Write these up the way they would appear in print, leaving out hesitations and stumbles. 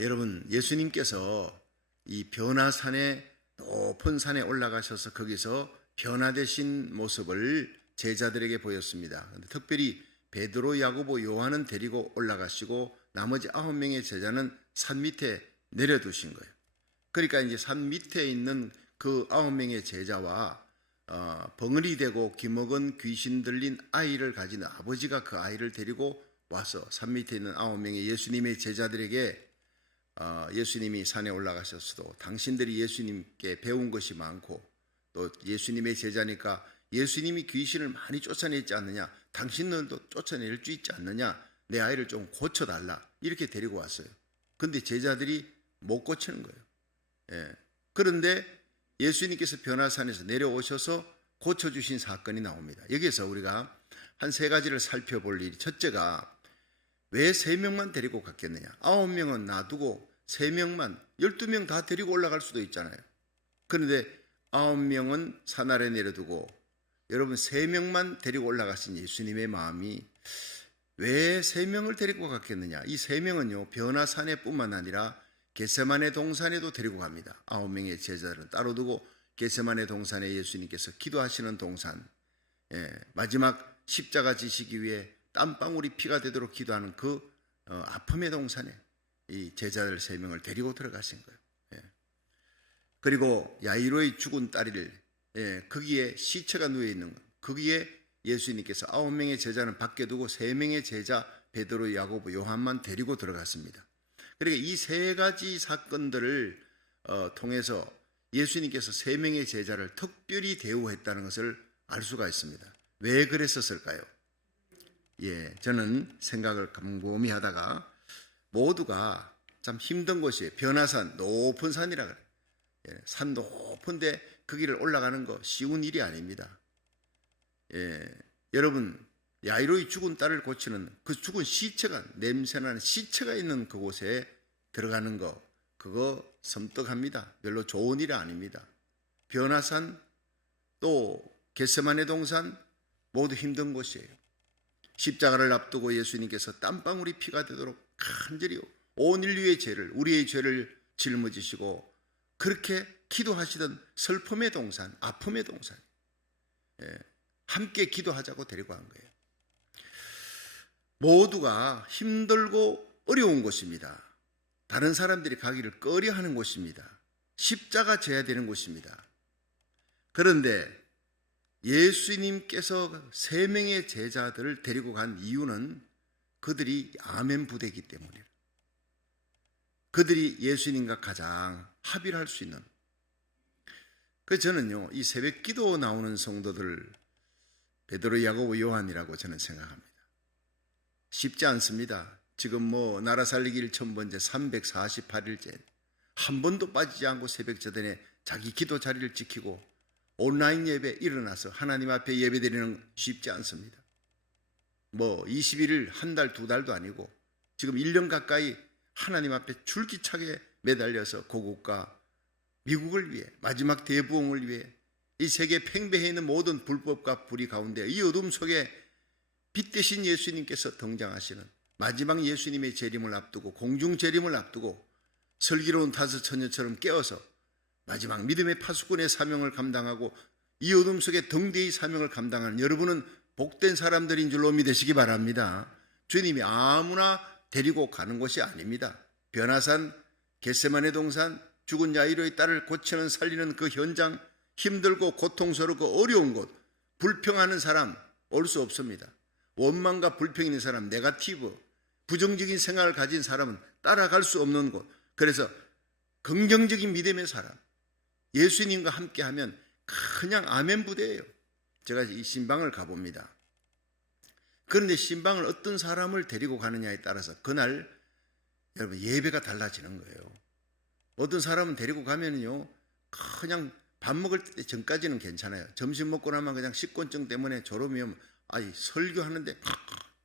여러분, 예수님께서 이 변화산에, 높은 산에 올라가셔서 거기서 변화되신 모습을 제자들에게 보였습니다. 특별히 베드로, 야고보, 요한은 데리고 올라가시고 나머지 9명의 제자는 산 밑에 내려두신 거예요. 그러니까 이제 산 밑에 있는 그 9명의 제자와 벙어리 되고 기먹은 귀신 들린 아이를 가진 아버지가 그 아이를 데리고 와서 산 밑에 있는 9명의 예수님의 제자들에게 예수님이 산에 올라가셨어도 당신들이 예수님께 배운 것이 많고 또 예수님의 제자니까 예수님이 귀신을 많이 쫓아냈지 않느냐, 당신들도 쫓아낼 수 있지 않느냐, 내 아이를 좀 고쳐달라, 이렇게 데리고 왔어요. 근데 제자들이 못 고치는 거예요. 그런데 예수님께서 변화산에서 내려오셔서 고쳐주신 사건이 나옵니다. 여기에서 우리가 한 3가지를 살펴볼 일이, 첫째가 왜 3명만 데리고 갔겠느냐. 9명은 놔두고 3명만, 12명 다 데리고 올라갈 수도 있잖아요. 그런데 9명은 산 아래 내려두고 여러분 3명만 데리고 올라가신 예수님의 마음이 왜 3명을 데리고 갔겠느냐. 이 3명은요, 변화산에 뿐만 아니라 겟세마네 동산에도 데리고 갑니다. 9명의 제자들은 따로 두고 겟세마네 동산에 예수님께서 기도하시는 동산, 마지막 십자가 지시기 위해 땀방울이 피가 되도록 기도하는 그 아픔의 동산에 이 제자들 3명을 데리고 들어가신 거예요. 그리고 야이로의 죽은 딸을, 거기에 시체가 누워 있는 것, 거기에 예수님께서 9명의 제자는 밖에 두고 3명의 제자 베드로, 야고보, 요한만 데리고 들어갔습니다. 그러니까 이 3가지 사건들을 통해서 예수님께서 3명의 제자를 특별히 대우했다는 것을 알 수가 있습니다. 왜 그랬었을까요? 저는 생각을 곰곰이 하다가 모두가 참 힘든 곳이에요. 변화산, 높은 산이라 그래요. 산 높은데 거기를 올라가는 거 쉬운 일이 아닙니다. 여러분, 야이로의 죽은 딸을 고치는 그 죽은 시체가, 냄새나는 시체가 있는 그곳에 들어가는 거, 그거 섬뜩합니다. 별로 좋은 일이 아닙니다. 변화산, 또 겟세마네 동산, 모두 힘든 곳이에요. 십자가를 앞두고 예수님께서 땀방울이 피가 되도록 간절히 온 인류의 죄를, 우리의 죄를 짊어지시고 그렇게 기도하시던 슬픔의 동산, 아픔의 동산, 함께 기도하자고 데리고 간 거예요. 모두가 힘들고 어려운 곳입니다. 다른 사람들이 가기를 꺼려하는 곳입니다. 십자가 져야 되는 곳입니다. 그런데 예수님께서 3명의 제자들을 데리고 간 이유는 그들이 아멘 부대이기 때문이에요. 그들이 예수님과 가장 합의를 할 수 있는. 그래서 저는요, 이 새벽 기도 나오는 성도들 베드로, 야고보, 요한이라고 저는 생각합니다. 쉽지 않습니다. 지금 나라 살리기 1000번째 348일째 한 번도 빠지지 않고 새벽 저전에 자기 기도 자리를 지키고 온라인 예배 일어나서 하나님 앞에 예배 드리는 쉽지 않습니다. 21일, 한 달, 2달도 아니고 지금 1년 가까이 하나님 앞에 줄기차게 매달려서 고국과 미국을 위해, 마지막 대부흥을 위해, 이 세계 팽배해 있는 모든 불법과 불의 가운데 이 어둠 속에 빛 대신 예수님께서 등장하시는 마지막 예수님의 재림을 앞두고, 공중 재림을 앞두고 슬기로운 5 처녀처럼 깨어서 마지막 믿음의 파수꾼의 사명을 감당하고 이 어둠 속에 등대의 사명을 감당하는 여러분은 복된 사람들인 줄로 믿으시기 바랍니다. 주님이 아무나 데리고 가는 곳이 아닙니다. 변화산, 겟세마네 동산, 죽은 야이로의 딸을 고치는 살리는 그 현장, 힘들고 고통스럽고 어려운 곳, 불평하는 사람 올 수 없습니다. 원망과 불평 있는 사람, 네거티브, 부정적인 생각을 가진 사람은 따라갈 수 없는 곳. 그래서 긍정적인 믿음의 사람, 예수님과 함께하면 그냥 아멘 부대예요. 제가 이 신방을 가봅니다. 그런데 신방을 어떤 사람을 데리고 가느냐에 따라서 그날 여러분 예배가 달라지는 거예요. 어떤 사람은 데리고 가면요, 그냥 밥 먹을 때 전까지는 괜찮아요. 점심 먹고 나면 그냥 식곤증 때문에 졸음이 오면, 설교하는데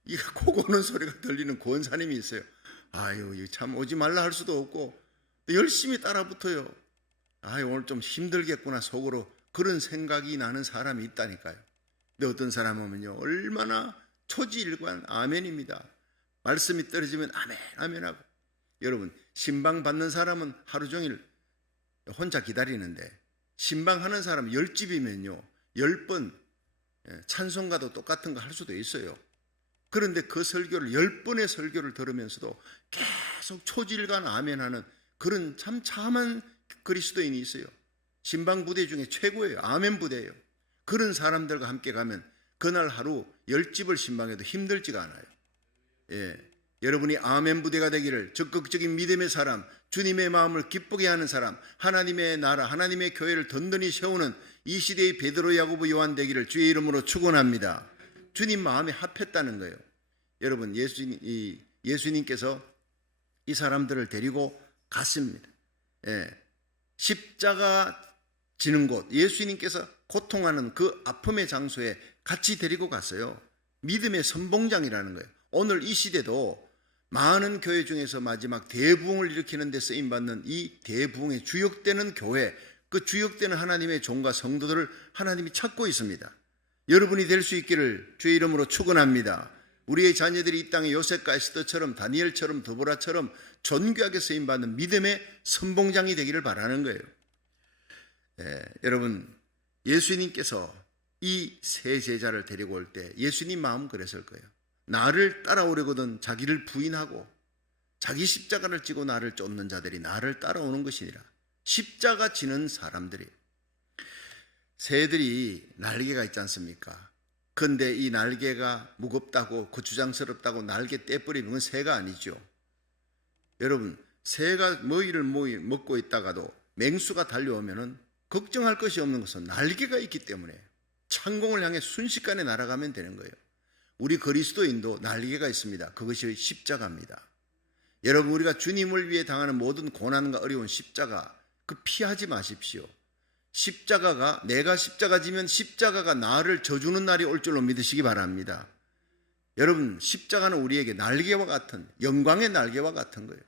이 코 고는 소리가 들리는 권사님이 있어요. 참 오지 말라 할 수도 없고 열심히 따라 붙어요. 오늘 좀 힘들겠구나 속으로 그런 생각이 나는 사람이 있다니까요. 근데 어떤 사람은요, 얼마나 초지일관 아멘입니다. 말씀이 떨어지면 아멘, 아멘하고 여러분, 신방 받는 사람은 하루 종일 혼자 기다리는데 신방하는 사람 10집이면요 10번 찬송가도 똑같은 거 할 수도 있어요. 그런데 그 설교를 10번의 설교를 들으면서도 계속 초질간 아멘하는 그런 참 참한 그리스도인이 있어요. 신방 부대 중에 최고예요. 아멘 부대예요. 그런 사람들과 함께 가면 그날 하루 10집을 신방해도 힘들지가 않아요. 여러분이 아멘 부대가 되기를, 적극적인 믿음의 사람, 주님의 마음을 기쁘게 하는 사람, 하나님의 나라, 하나님의 교회를 든든히 세우는 이 시대의 베드로, 야고보, 요한 되기를 주의 이름으로 축원합니다. 주님 마음에 합했다는 거예요. 여러분, 예수님께서 이 사람들을 데리고 갔습니다. 십자가 지는 곳, 예수님께서 고통하는 그 아픔의 장소에 같이 데리고 갔어요. 믿음의 선봉장이라는 거예요. 오늘 이 시대도 많은 교회 중에서 마지막 대부흥을 일으키는 데 쓰임받는 이 대부흥의 주역되는 교회, 그 주역되는 하나님의 종과 성도들을 하나님이 찾고 있습니다. 여러분이 될 수 있기를 주의 이름으로 축원합니다. 우리의 자녀들이 이 땅에 요셉과 에스더처럼, 다니엘처럼, 드보라처럼 존귀하게 쓰임받는 믿음의 선봉장이 되기를 바라는 거예요. 여러분, 예수님께서 이 세 제자를 데리고 올 때 예수님 마음 그랬을 거예요. 나를 따라오려거든 자기를 부인하고 자기 십자가를 지고 나를 쫓는 자들이 나를 따라오는 것이니라. 십자가 지는 사람들이, 새들이 날개가 있지 않습니까? 근데 이 날개가 무겁다고 거추장스럽다고 날개 떼버리면 그건 새가 아니죠. 여러분, 새가 먹이를 먹고 있다가도 맹수가 달려오면 걱정할 것이 없는 것은 날개가 있기 때문에 창공을 향해 순식간에 날아가면 되는 거예요. 우리 그리스도인도 날개가 있습니다. 그것이 십자가입니다. 여러분, 우리가 주님을 위해 당하는 모든 고난과 어려운 십자가, 그 피하지 마십시오. 십자가가, 내가 십자가 지면 십자가가 나를 져주는 날이 올 줄로 믿으시기 바랍니다. 여러분, 십자가는 우리에게 날개와 같은, 영광의 날개와 같은 거예요.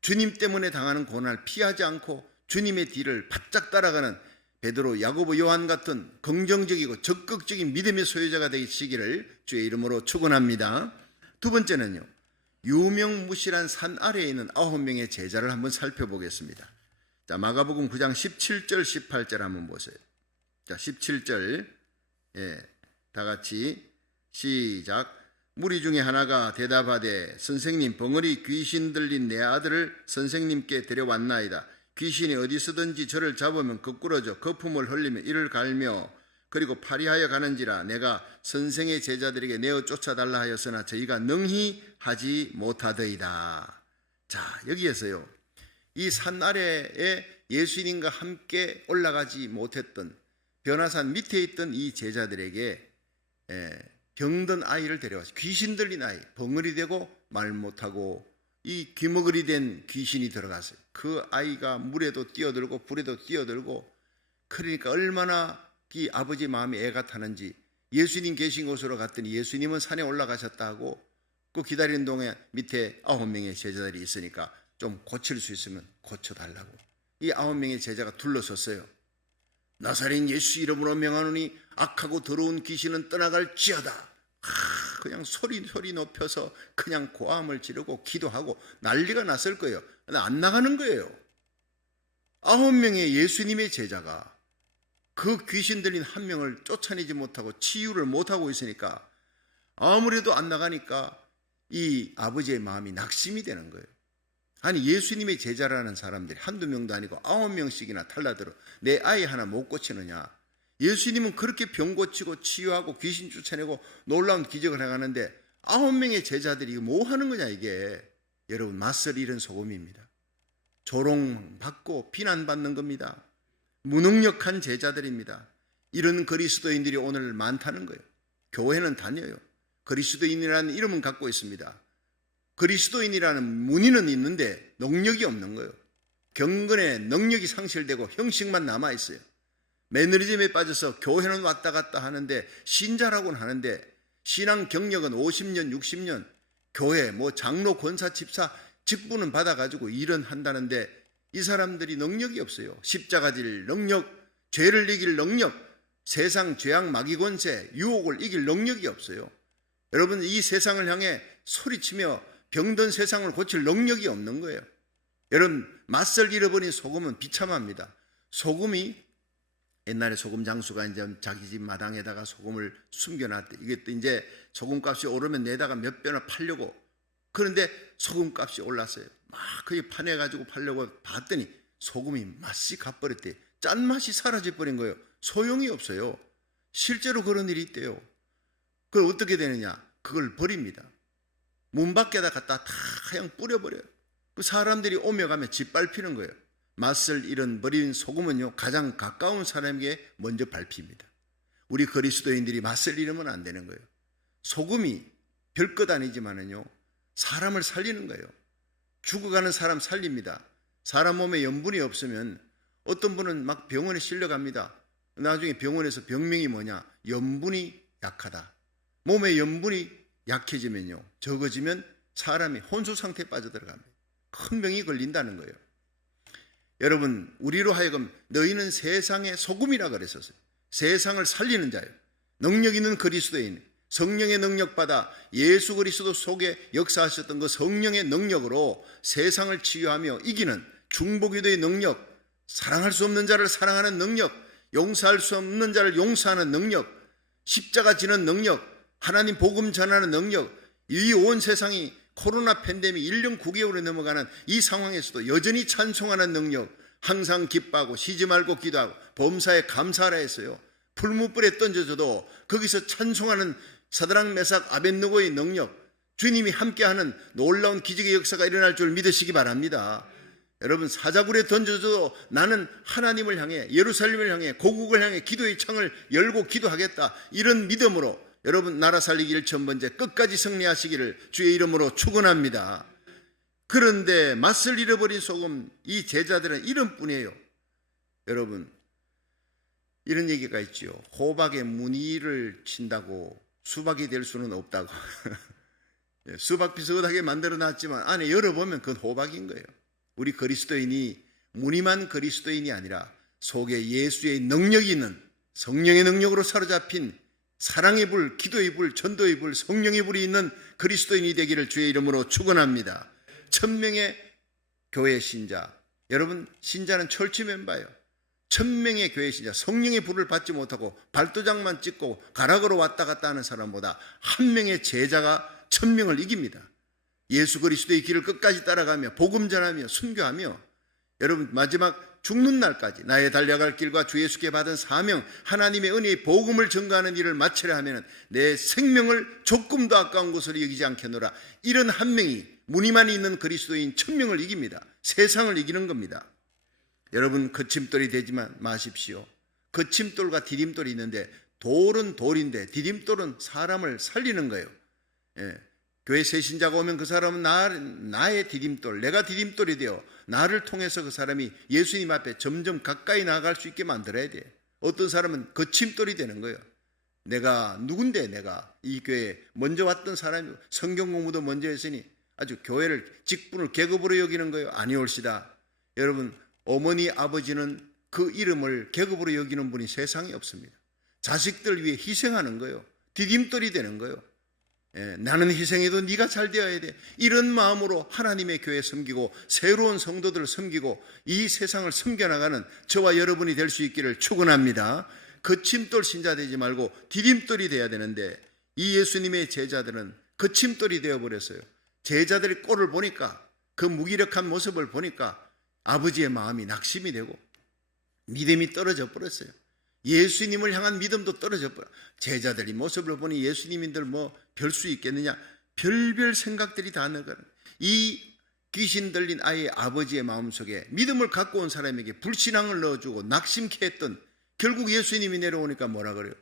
주님 때문에 당하는 고난을 피하지 않고 주님의 뒤를 바짝 따라가는 베드로, 야고보, 요한 같은 긍정적이고 적극적인 믿음의 소유자가 되시기를 주의 이름으로 축원합니다. 두 번째는요, 유명무실한 산 아래에 있는 9명의 제자를 한번 살펴보겠습니다. 자, 마가복음 9장 17절 18절 한번 보세요. 자, 17절, 다 같이 시작. 무리 중에 하나가 대답하되 선생님, 벙어리 귀신 들린 내 아들을 선생님께 데려왔나이다. 귀신이 어디서든지 저를 잡으면 거꾸러져 거품을 흘리며 이를 갈며 그리고 파리하여 가는지라. 내가 선생의 제자들에게 내어 쫓아달라 하였으나 저희가 능히 하지 못하더이다. 자, 여기에서요, 이 산 아래에 예수님과 함께 올라가지 못했던, 변화산 밑에 있던 이 제자들에게 병든 아이를 데려왔어요. 귀신 들린 아이, 벙어리 되고 말 못하고 이 귀머거리 된 귀신이 들어갔어요. 그 아이가 물에도 뛰어들고 불에도 뛰어들고, 그러니까 얼마나 이 아버지 마음이 애가 타는지, 예수님 계신 곳으로 갔더니 예수님은 산에 올라가셨다 하고 그 기다리는 동안 밑에 9명의 제자들이 있으니까 좀 고칠 수 있으면 고쳐달라고 이 9명의 제자가 둘러섰어요. 나사렛 예수 이름으로 명하노니 악하고 더러운 귀신은 떠나갈지어다. 그냥 소리 높여서 그냥 고함을 지르고 기도하고 난리가 났을 거예요. 근데 안 나가는 거예요. 9명의 예수님의 제자가 그 귀신 들린 한 명을 쫓아내지 못하고 치유를 못하고 있으니까 아무래도 안 나가니까 이 아버지의 마음이 낙심이 되는 거예요. 아니, 예수님의 제자라는 사람들이 한두 명도 아니고 9명씩이나 탈라들어 내 아이 하나 못 고치느냐. 예수님은 그렇게 병 고치고 치유하고 귀신 쫓아내고 놀라운 기적을 해가는데 9명의 제자들이 이거 뭐 하는 거냐 이게. 여러분, 맞설 잃은 소금입니다. 조롱받고 비난받는 겁니다. 무능력한 제자들입니다. 이런 그리스도인들이 오늘 많다는 거예요. 교회는 다녀요. 그리스도인이라는 이름은 갖고 있습니다. 그리스도인이라는 문의는 있는데 능력이 없는 거예요. 경건의 능력이 상실되고 형식만 남아있어요. 매너리즘에 빠져서 교회는 왔다 갔다 하는데, 신자라고는 하는데 신앙 경력은 50년 60년, 교회 장로 권사 집사 직분은 받아가지고 일은 한다는데 이 사람들이 능력이 없어요. 십자가 질 능력, 죄를 이길 능력, 세상 죄악 마귀 권세 유혹을 이길 능력이 없어요. 여러분, 이 세상을 향해 소리치며 병든 세상을 고칠 능력이 없는 거예요. 여러분, 맛을 잃어버린 소금은 비참합니다. 소금이 옛날에 소금 장수가 이제 자기 집 마당에다가 소금을 숨겨놨대. 이게 또 이제 소금값이 오르면 내다가 몇 배나 팔려고. 그런데 소금값이 올랐어요. 막 그게 파내가지고 팔려고 봤더니 소금이 맛이 가버렸대. 짠맛이 사라져버린 거예요. 소용이 없어요. 실제로 그런 일이 있대요. 그걸 어떻게 되느냐? 그걸 버립니다. 문 밖에다 갖다 다 그냥 뿌려버려요. 그 사람들이 오며 가며 짓밟히는 거예요. 맛을 잃은 버린 소금은요, 가장 가까운 사람에게 먼저 밟힙니다. 우리 그리스도인들이 맛을 잃으면 안 되는 거예요. 소금이 별것 아니지만은요, 사람을 살리는 거예요. 죽어가는 사람 살립니다. 사람 몸에 염분이 없으면 어떤 분은 막 병원에 실려갑니다. 나중에 병원에서 병명이 뭐냐? 염분이 약하다. 몸에 염분이 약해지면요, 적어지면 사람이 혼수 상태에 빠져들어갑니다. 큰 병이 걸린다는 거예요. 여러분, 우리로 하여금 너희는 세상의 소금이라 그랬었어요. 세상을 살리는 자예요. 능력 있는 그리스도인, 성령의 능력 받아 예수 그리스도 속에 역사하셨던 그 성령의 능력으로 세상을 치유하며 이기는 중보기도의 능력, 사랑할 수 없는 자를 사랑하는 능력, 용서할 수 없는 자를 용서하는 능력, 십자가 지는 능력, 하나님 복음 전하는 능력, 이 온 세상이 코로나 팬데믹 1년 9개월에 넘어가는 이 상황에서도 여전히 찬송하는 능력, 항상 기뻐하고 쉬지 말고 기도하고 범사에 감사하라 했어요. 풀무불에 던져져도 거기서 찬송하는 사드락 메삭 아벳느고의 능력, 주님이 함께하는 놀라운 기적의 역사가 일어날 줄 믿으시기 바랍니다. 여러분, 사자굴에 던져져도 나는 하나님을 향해, 예루살렘을 향해, 고국을 향해 기도의 창을 열고 기도하겠다, 이런 믿음으로 여러분 나라 살리기 1,000번째 끝까지 승리하시기를 주의 이름으로 축원합니다. 그런데 맛을 잃어버린 소금, 이 제자들은 이런 뿐이에요. 여러분, 이런 얘기가 있지요. 호박에 무늬를 친다고 수박이 될 수는 없다고. 수박 비슷하게 만들어 놨지만 안에 열어보면 그건 호박인 거예요. 우리 그리스도인이 무늬만 그리스도인이 아니라 속에 예수의 능력이 있는, 성령의 능력으로 사로잡힌 사랑의 불, 기도의 불, 전도의 불, 성령의 불이 있는 그리스도인이 되기를 주의 이름으로 축원합니다. 1000명의 교회 신자, 여러분 신자는 철치 멤버예요. 1000명의 교회 신자, 성령의 불을 받지 못하고 발도장만 찍고 가락으로 왔다 갔다 하는 사람보다 한 명의 제자가 1000명을 이깁니다. 예수 그리스도의 길을 끝까지 따라가며 복음 전하며 순교하며 여러분 마지막 죽는 날까지 나의 달려갈 길과 주 예수께 받은 사명, 하나님의 은혜의 복음을 전가하는 일을 마치려 하면 내 생명을 조금도 아까운 것으로 여기지 않겠노라. 이런 한 명이 무늬만 있는 그리스도인 1000명을 이깁니다. 세상을 이기는 겁니다. 여러분, 거침돌이 되지만 마십시오. 거침돌과 디딤돌이 있는데 돌은 돌인데 디딤돌은 사람을 살리는 거예요. 교회 새 신자가 오면 그 사람은 나의 디딤돌, 내가 디딤돌이 되어 나를 통해서 그 사람이 예수님 앞에 점점 가까이 나아갈 수 있게 만들어야 돼. 어떤 사람은 거침돌이 되는 거예요. 내가 누군데, 내가 이 교회에 먼저 왔던 사람이고 성경 공부도 먼저 했으니 아주 교회를 직분을 계급으로 여기는 거예요. 아니올시다. 여러분, 어머니 아버지는 그 이름을 계급으로 여기는 분이 세상에 없습니다. 자식들 위해 희생하는 거예요. 디딤돌이 되는 거예요. 나는 희생해도 네가 잘 되어야 돼. 이런 마음으로 하나님의 교회 섬기고 새로운 성도들을 섬기고 이 세상을 섬겨나가는 저와 여러분이 될 수 있기를 축원합니다. 거침돌 신자 되지 말고 디딤돌이 돼야 되는데 이 예수님의 제자들은 거침돌이 되어버렸어요. 제자들의 꼴을 보니까, 그 무기력한 모습을 보니까 아버지의 마음이 낙심이 되고 믿음이 떨어져 버렸어요. 예수님을 향한 믿음도 떨어져 버려. 제자들이 모습을 보니 예수님인들 뭐 별 수 있겠느냐, 별별 생각들이 다 나가는, 이 귀신 들린 아이의 아버지의 마음속에 믿음을 갖고 온 사람에게 불신앙을 넣어주고 낙심케 했던, 결국 예수님이 내려오니까 뭐라 그래요?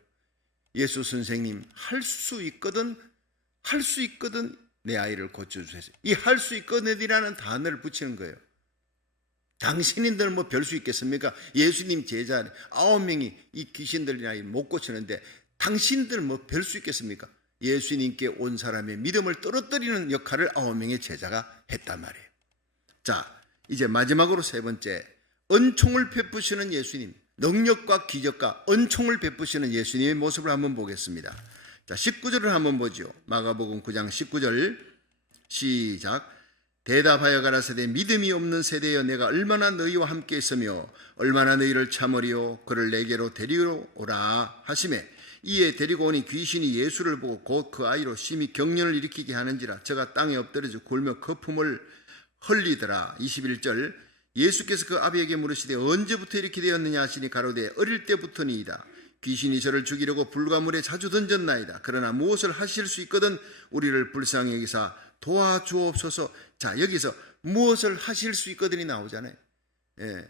예수 선생님, 할 수 있거든 내 아이를 고쳐주세요. 이 할 수 있거든이라는 단어를 붙이는 거예요. 당신인들 뭐 별 수 있겠습니까? 예수님 제자 9명이 이 귀신 들린 아이를 못 고치는데 당신들 뭐 별 수 있겠습니까? 예수님께 온 사람의 믿음을 떨어뜨리는 역할을 9명의 제자가 했단 말이에요. 자, 이제 마지막으로 세 번째, 은총을 베푸시는 예수님, 능력과 기적과 은총을 베푸시는 예수님의 모습을 한번 보겠습니다. 자, 19절을 한번 보죠. 마가복음 9장 19절 시작. 대답하여 가라사대 믿음이 없는 세대여 내가 얼마나 너희와 함께 있으며 얼마나 너희를 참으리요 그를 내게로 데리러 오라 하시매 이에 데리고 오니 귀신이 예수를 보고 곧 그 아이로 심히 경련을 일으키게 하는지라 저가 땅에 엎드려져 굴며 거품을 흘리더라. 21절. 예수께서 그 아비에게 물으시되 언제부터 이렇게 되었느냐 하시니 가로되 어릴 때부터니이다. 귀신이 저를 죽이려고 불과 물에 자주 던졌나이다. 그러나 무엇을 하실 수 있거든 우리를 불쌍히 여기사 도와주옵소서. 자, 여기서 무엇을 하실 수 있거든이 나오잖아요. 예.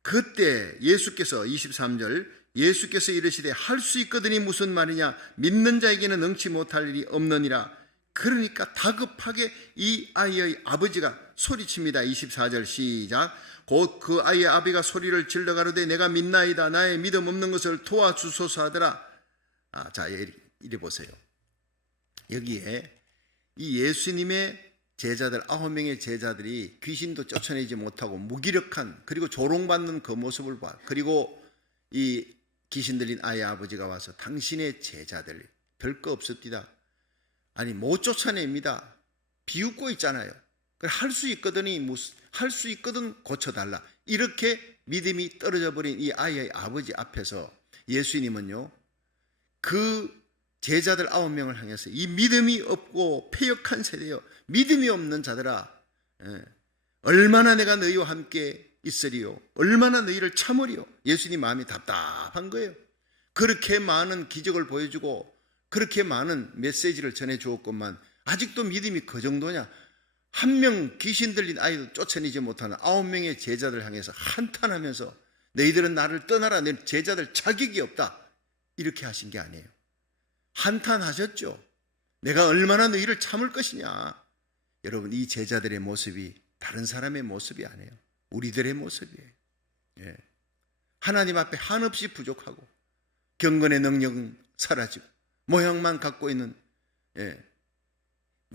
그때 예수께서 23절 예수께서 이르시되 할 수 있거든이 무슨 말이냐 믿는 자에게는 능치 못할 일이 없느니라. 그러니까 다급하게 이 아이의 아버지가 소리칩니다. 24절 시작. 곧 그 아이의 아비가 소리를 질러 가로되 내가 믿나이다 나의 믿음 없는 것을 도와주소서 하더라. 자, 이래 보세요. 여기에 이 예수님의 제자들 9명의 제자들이 귀신도 쫓아내지 못하고 무기력한 그리고 조롱받는 그 모습을 봐. 그리고 이 귀신 들린 아이의 아버지가 와서 당신의 제자들 별거 없었디다. 아니 못 쫓아냅니다. 비웃고 있잖아요. 할 수 있거든이 할 수 있거든 고쳐달라. 이렇게 믿음이 떨어져 버린 이 아이의 아버지 앞에서 예수님은요 그 제자들 9명을 향해서 이 믿음이 없고 패역한 세대여 믿음이 없는 자들아 얼마나 내가 너희와 함께 있으리요 얼마나 너희를 참으리요. 예수님 마음이 답답한 거예요. 그렇게 많은 기적을 보여주고 그렇게 많은 메시지를 전해주었건만 아직도 믿음이 그 정도냐. 한 명 귀신 들린 아이도 쫓아내지 못하는 9명의 제자들 향해서 한탄하면서 너희들은 나를 떠나라 내 제자들 자격이 없다 이렇게 하신 게 아니에요. 한탄하셨죠. 내가 얼마나 너희를 참을 것이냐. 여러분 이 제자들의 모습이 다른 사람의 모습이 아니에요. 우리들의 모습이에요. 예. 하나님 앞에 한없이 부족하고 경건의 능력은 사라지고 모양만 갖고 있는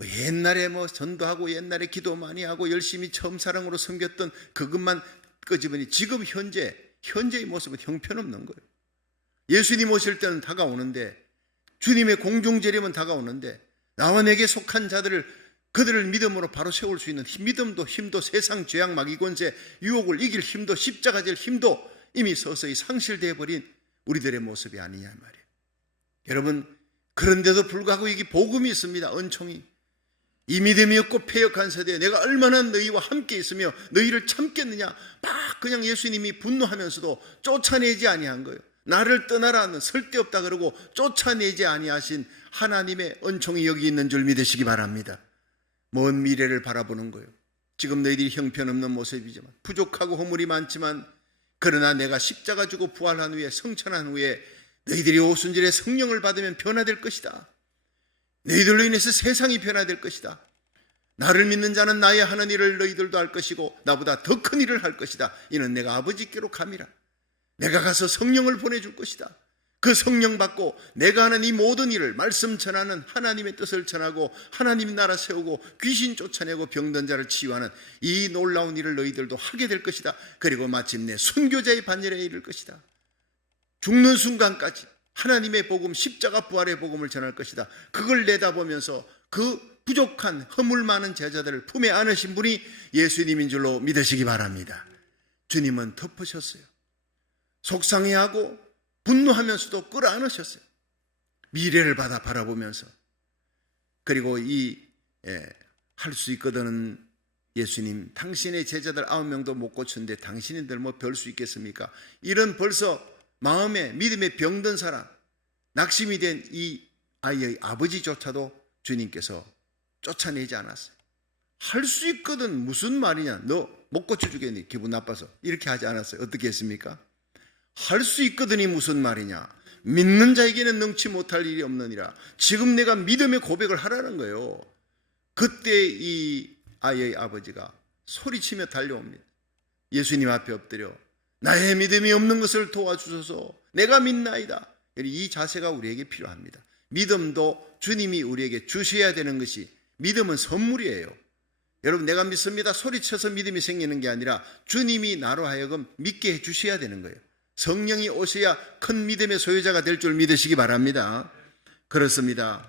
옛날에 전도하고 옛날에 기도 많이 하고 열심히 처음 사랑으로 섬겼던 그것만 끄집으니 지금 현재의 모습은 형편없는 거예요. 예수님 오실 때는 다가오는데 주님의 공중재림은 다가오는데 나와 내게 속한 자들을 그들을 믿음으로 바로 세울 수 있는 믿음도 힘도 세상 죄악 마귀 권세 유혹을 이길 힘도 십자가 질 힘도 이미 서서히 상실되어 버린 우리들의 모습이 아니냐 말이에요. 여러분 그런데도 불구하고 이게 복음이 있습니다. 은총이. 이 믿음이 없고 패역한 세대에 내가 얼마나 너희와 함께 있으며 너희를 참겠느냐. 막 그냥 예수님이 분노하면서도 쫓아내지 아니한 거예요. 나를 떠나라는 쓸데없다 그러고 쫓아내지 아니하신 하나님의 은총이 여기 있는 줄 믿으시기 바랍니다. 먼 미래를 바라보는 거예요. 지금 너희들이 형편없는 모습이지만 부족하고 허물이 많지만 그러나 내가 십자가 지고 부활한 후에 성천한 후에 너희들이 오순절에 성령을 받으면 변화될 것이다. 너희들로 인해서 세상이 변화될 것이다. 나를 믿는 자는 나의 하는 일을 너희들도 할 것이고 나보다 더 큰 일을 할 것이다. 이는 내가 아버지께로 감이라. 내가 가서 성령을 보내줄 것이다. 그 성령 받고 내가 하는 이 모든 일을 말씀 전하는 하나님의 뜻을 전하고 하나님 나라 세우고 귀신 쫓아내고 병든 자를 치유하는 이 놀라운 일을 너희들도 하게 될 것이다. 그리고 마침내 순교자의 반열에 이를 것이다. 죽는 순간까지 하나님의 복음 십자가 부활의 복음을 전할 것이다. 그걸 내다보면서 그 부족한 허물 많은 제자들을 품에 안으신 분이 예수님인 줄로 믿으시기 바랍니다. 주님은 덮으셨어요. 속상해하고 분노하면서도 끌어안으셨어요. 미래를 바라보면서. 그리고 할 수 있거든 예수님 당신의 제자들 9명도 못 고쳤는데 당신들 뭐 별 수 있겠습니까? 이런 벌써 마음에 믿음에 병든 사람 낙심이 된 이 아이의 아버지조차도 주님께서 쫓아내지 않았어요. 할 수 있거든 무슨 말이냐 너 못 고쳐주겠니 기분 나빠서 이렇게 하지 않았어요. 어떻게 했습니까? 할 수 있거든이 무슨 말이냐 믿는 자에게는 능치 못할 일이 없느니라. 지금 내가 믿음의 고백을 하라는 거예요. 그때 이 아이의 아버지가 소리치며 달려옵니다. 예수님 앞에 엎드려 나의 믿음이 없는 것을 도와주소서 내가 믿나이다. 이 자세가 우리에게 필요합니다. 믿음도 주님이 우리에게 주셔야 되는 것이 믿음은 선물이에요. 여러분 내가 믿습니다 소리쳐서 믿음이 생기는 게 아니라 주님이 나로 하여금 믿게 해주셔야 되는 거예요. 성령이 오셔야 큰 믿음의 소유자가 될 줄 믿으시기 바랍니다. 그렇습니다.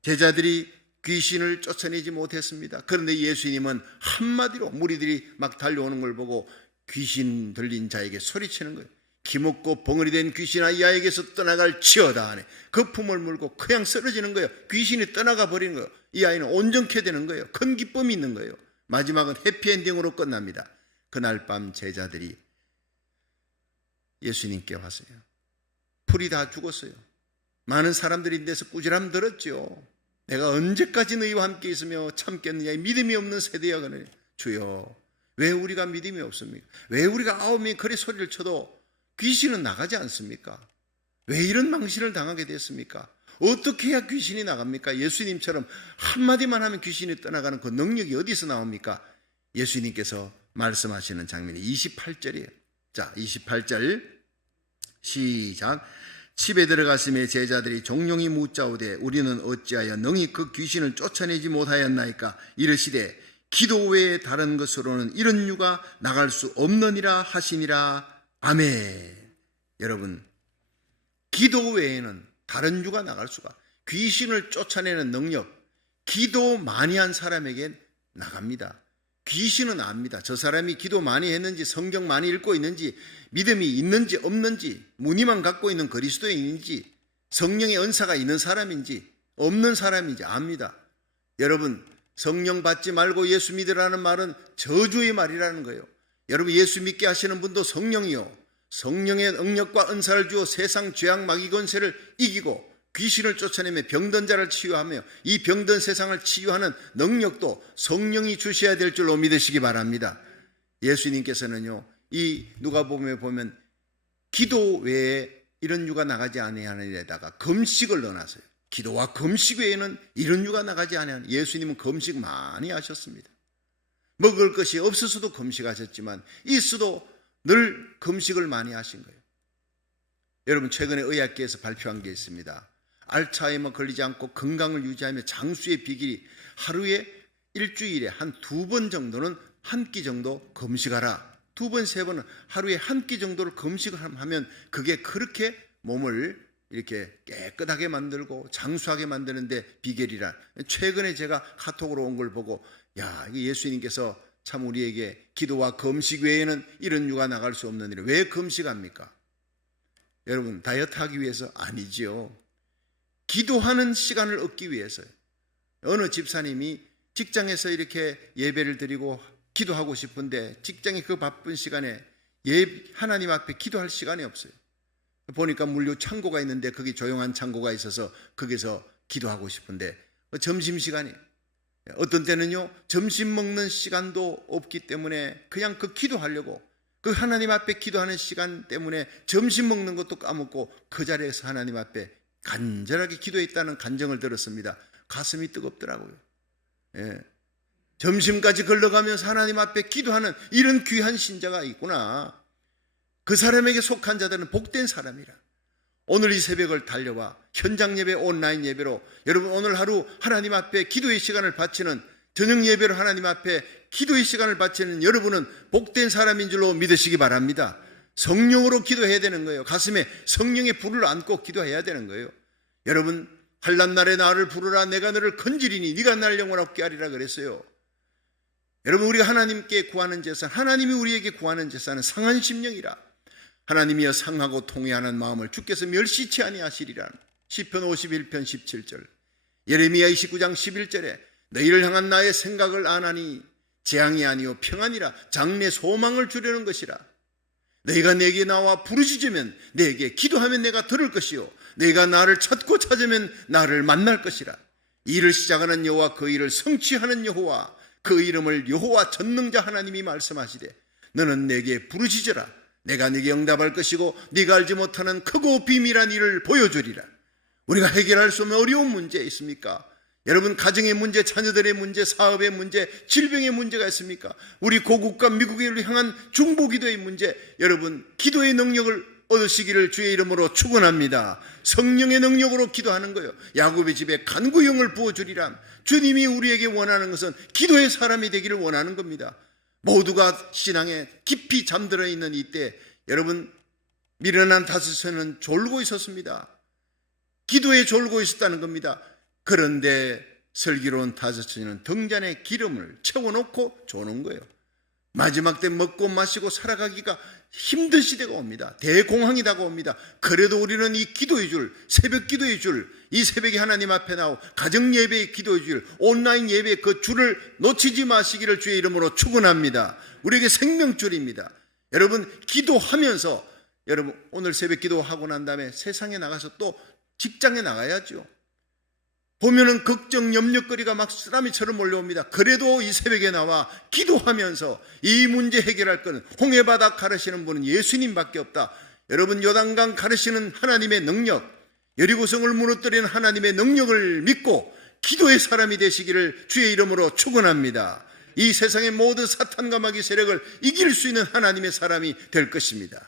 제자들이 귀신을 쫓아내지 못했습니다. 그런데 예수님은 한마디로 무리들이 막 달려오는 걸 보고 귀신 들린 자에게 소리치는 거예요. 기먹고 벙어리 된 귀신아, 이 아이에게서 떠나갈 치어다 하네. 거품을 물고 그냥 쓰러지는 거예요. 귀신이 떠나가 버리는 거예요. 이 아이는 온전케 되는 거예요. 큰 기쁨이 있는 거예요. 마지막은 해피엔딩으로 끝납니다. 그날 밤 제자들이 예수님께 왔어요. 풀이 다 죽었어요. 많은 사람들이 인데서 꾸지람 들었죠. 내가 언제까지 너희와 함께 있으며 참겠느냐, 믿음이 없는 세대야. 그래. 주여, 왜 우리가 믿음이 없습니까? 왜 우리가 9명이 그리 소리를 쳐도 귀신은 나가지 않습니까? 왜 이런 망신을 당하게 됐습니까? 어떻게 해야 귀신이 나갑니까? 예수님처럼 한마디만 하면 귀신이 떠나가는 그 능력이 어디서 나옵니까? 예수님께서 말씀하시는 장면이 28절이에요. 자, 28절 시작. 집에 들어갔음에 제자들이 종용이 묻자오되 우리는 어찌하여 능히 그 귀신을 쫓아내지 못하였나이까? 이르시되 기도 외에 다른 것으로는 이런 유가 나갈 수 없느니라 하시니라. 아멘. 여러분, 기도 외에는 다른 유가 나갈 수가, 귀신을 쫓아내는 능력, 기도 많이 한 사람에게 나갑니다. 귀신은 압니다. 저 사람이 기도 많이 했는지, 성경 많이 읽고 있는지, 믿음이 있는지 없는지, 무늬만 갖고 있는 그리스도인인지, 성령의 은사가 있는 사람인지 없는 사람인지 압니다. 여러분, 성령 받지 말고 예수 믿으라는 말은 저주의 말이라는 거예요. 여러분, 예수 믿게 하시는 분도 성령이요, 성령의 능력과 은사를 주어 세상 죄악 마귀 권세를 이기고 귀신을 쫓아내며 병든 자를 치유하며 이 병든 세상을 치유하는 능력도 성령이 주셔야 될 줄로 믿으시기 바랍니다. 예수님께서는요, 이 누가복음에 보면 기도 외에 이런 유가 나가지 아니하는 데다가 금식을 넣어놨어요. 기도와 금식 외에는 이런 유가 나가지 아니하는. 예수님은 금식 많이 하셨습니다. 먹을 것이 없어서도 금식하셨지만 있어도 늘 금식을 많이 하신 거예요. 여러분, 최근에 의학계에서 발표한 게 있습니다. 알츠하이머 걸리지 않고 건강을 유지하며 장수의 비결이 하루에 일주일에 한 2번 정도는 한 끼 정도 금식하라. 2번, 3번은 하루에 한 끼 정도를 금식을 하면 그게 그렇게 몸을 이렇게 깨끗하게 만들고 장수하게 만드는데 비결이라. 최근에 제가 카톡으로 온 걸 보고, 야, 이게 예수님께서 참 우리에게 기도와 금식 외에는 이런 유가 나갈 수 없는 일을 왜 금식합니까? 여러분, 다이어트 하기 위해서? 아니지요. 기도하는 시간을 얻기 위해서요. 어느 집사님이 직장에서 이렇게 예배를 드리고 기도하고 싶은데 직장의 그 바쁜 시간에 하나님 앞에 기도할 시간이 없어요. 보니까 물류 창고가 있는데 거기 조용한 창고가 있어서 거기서 기도하고 싶은데 점심시간이, 어떤 때는요 점심 먹는 시간도 없기 때문에 그냥 그 기도하려고 그 하나님 앞에 기도하는 시간 때문에 점심 먹는 것도 까먹고 그 자리에서 하나님 앞에 간절하게 기도했다는 간증을 들었습니다. 가슴이 뜨겁더라고요. 예. 점심까지 걸러가면서 하나님 앞에 기도하는 이런 귀한 신자가 있구나. 그 사람에게 속한 자들은 복된 사람이라. 오늘 이 새벽을 달려와 현장 예배, 온라인 예배로 여러분 오늘 하루 하나님 앞에 기도의 시간을 바치는, 저녁 예배로 하나님 앞에 기도의 시간을 바치는 여러분은 복된 사람인 줄로 믿으시기 바랍니다. 성령으로 기도해야 되는 거예요. 가슴에 성령의 불을 안고 기도해야 되는 거예요. 여러분, 환난 날에 나를 부르라. 내가 너를 건지리니 네가 날 영원하게 하리라 그랬어요. 여러분, 우리가 하나님께 구하는 제사, 하나님이 우리에게 구하는 제사는 상한 심령이라. 하나님이여 상하고 통회하는 마음을 주께서 멸시치 아니하시리라. 시편 51편 17절, 예레미야 29장 11절에 너희를 향한 나의 생각을 아나니 재앙이 아니요 평안이라. 장래 소망을 주려는 것이라. 너희가 내게 나와 부르짖으면 내게 기도하면 내가 들을 것이요 너희가 나를 찾고 찾으면 나를 만날 것이라. 일을 시작하는 여호와 그 일을 성취하는 여호와 그 이름을 여호와 전능자 하나님이 말씀하시되 너는 내게 부르짖으라. 내가 네게 응답할 것이고 네가 알지 못하는 크고 비밀한 일을 보여주리라. 우리가 해결할 수 없는 어려운 문제 있습니까? 여러분, 가정의 문제, 자녀들의 문제, 사업의 문제, 질병의 문제가 있습니까? 우리 고국과 미국을 향한 중보기도의 문제, 여러분 기도의 능력을 얻으시기를 주의 이름으로 축원합니다. 성령의 능력으로 기도하는 거예요. 야곱의 집에 간구형을 부어주리라. 주님이 우리에게 원하는 것은 기도의 사람이 되기를 원하는 겁니다. 모두가 신앙에 깊이 잠들어 있는 이때 여러분, 미련한 다섯에는 졸고 있었습니다. 기도에 졸고 있었다는 겁니다. 그런데 슬기로운 다섯째는 등잔에 기름을 채워놓고 조는 거예요. 마지막 때 먹고 마시고 살아가기가 힘든 시대가 옵니다. 대공황이 다가옵니다. 그래도 우리는 이 기도의 줄, 새벽 기도의 줄, 이 새벽에 하나님 앞에 나오 가정 예배의 기도의 줄, 온라인 예배의 그 줄을 놓치지 마시기를 주의 이름으로 축원합니다. 우리에게 생명줄입니다. 여러분 기도하면서, 여러분 오늘 새벽 기도하고 난 다음에 세상에 나가서 또 직장에 나가야죠. 보면은 걱정, 염려거리가 막 쓰나미처럼 몰려옵니다. 그래도 이 새벽에 나와 기도하면서 이 문제 해결할 것은 홍해바다 가르시는 분은 예수님밖에 없다. 여러분 요단강 가르시는 하나님의 능력, 여리고성을 무너뜨리는 하나님의 능력을 믿고 기도의 사람이 되시기를 주의 이름으로 축원합니다. 이 세상의 모든 사탄과 마귀 세력을 이길 수 있는 하나님의 사람이 될 것입니다.